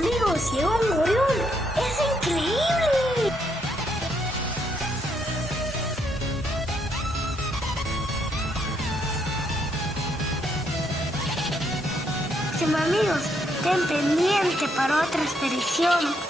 Amigos, llegó un gorrión. ¡Es increíble! Amigos, ten pendiente para otra expedición.